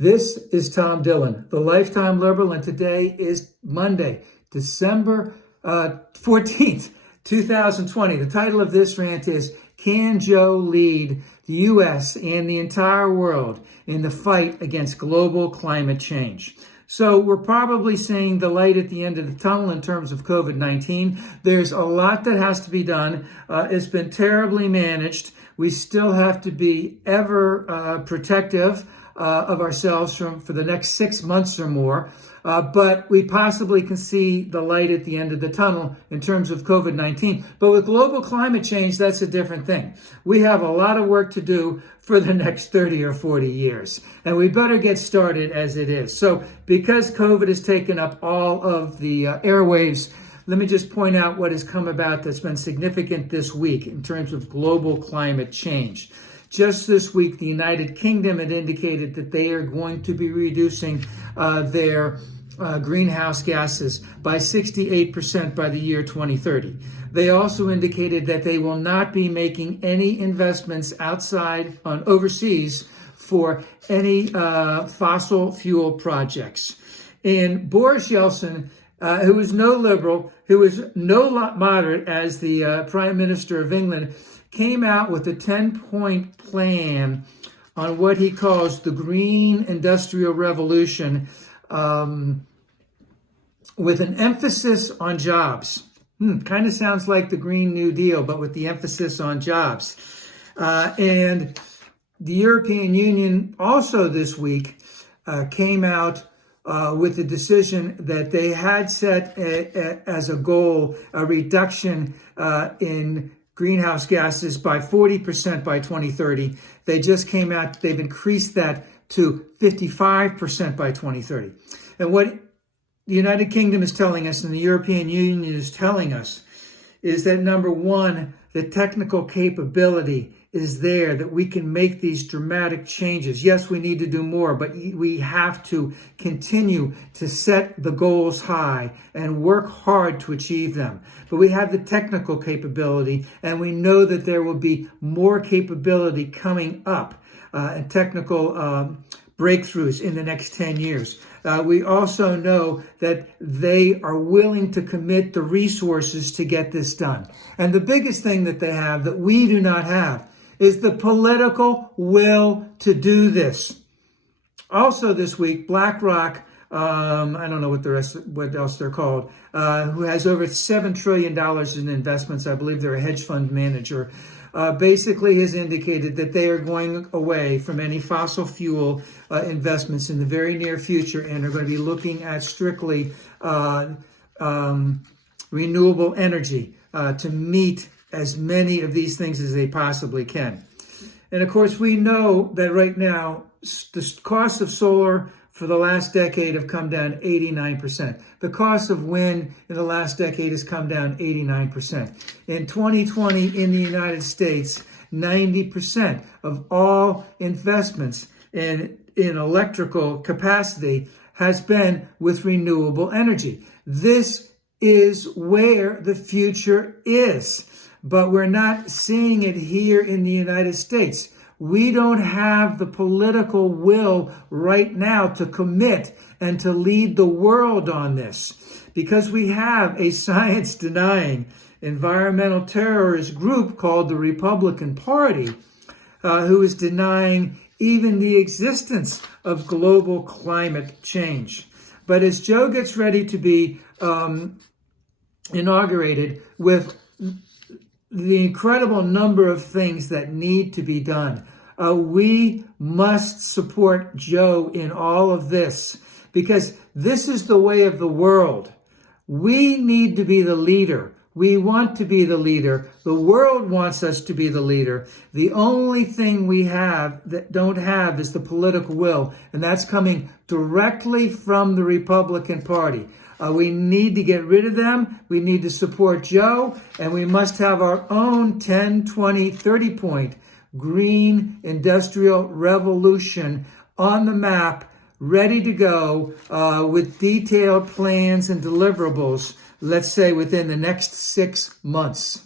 This is Tom Dillon, the Lifetime Liberal, and today is Monday, December 14th, 2020. The title of this rant is, Can Joe Lead the U.S. and the entire world in the fight against global climate change? So we're probably seeing the light at the end of the tunnel in terms of COVID-19. There's a lot that has to be done. It's been terribly managed. We still have to be ever protective of ourselves for the next 6 months or more. But we possibly can see the light at the end of the tunnel in terms of COVID-19. But with global climate change, that's a different thing. We have a lot of work to do for the next 30 or 40 years. And we better get started as it is. So because COVID has taken up all of the airwaves, let me just point out what has come about that's been significant this week in terms of global climate change. Just this week, the United Kingdom had indicated that they are going to be reducing their greenhouse gases by 68% by the year 2030. They also indicated that they will not be making any investments overseas for any fossil fuel projects. And Boris Yeltsin, who is no liberal, who is no moderate as the Prime Minister of England, came out with a 10-point plan on what he calls the Green Industrial Revolution, with an emphasis on jobs. Kind of sounds like the Green New Deal, but with the emphasis on jobs. And the European Union also this week came out with a decision that they had set as a goal a reduction in greenhouse gases by 40% by 2030. They just came out, they've increased that to 55% by 2030. And what the United Kingdom is telling us and the European Union is telling us is that, number one, the technical capability is there, that we can make these dramatic changes. Yes, we need to do more, but we have to continue to set the goals high and work hard to achieve them. But we have the technical capability, and we know that there will be more capability coming up and technical breakthroughs in the next 10 years. We also know that they are willing to commit the resources to get this done. And the biggest thing that they have that we do not have is the political will to do this. Also this week, BlackRock, I don't know what else they're called, who has over $7 trillion in investments. I believe they're a hedge fund manager. Basically has indicated that they are going away from any fossil fuel investments in the very near future and are going to be looking at strictly renewable energy to meet as many of these things as they possibly can. And of course, we know that right now, the cost of solar for the last decade have come down 89%. The cost of wind in the last decade has come down 89%. In 2020 in the United States, 90% of all investments in electrical capacity has been with renewable energy. This is where the future is, but we're not seeing it here in the United States. We don't have the political will right now to commit and to lead the world on this, because we have a science-denying environmental terrorist group called the Republican Party, who is denying even the existence of global climate change. But as Joe gets ready to be inaugurated with the incredible number of things that need to be done, we must support Joe in all of this, because this is the way of the world. We need to be the leader. We want to be the leader. The world wants us to be the leader. The only thing we don't have is the political will, and that's coming directly from the Republican Party. We need to get rid of them. We need to support Joe, and we must have our own 10, 20, 30-point Green Industrial Revolution on the map, ready to go, with detailed plans and deliverables, let's say within the next 6 months.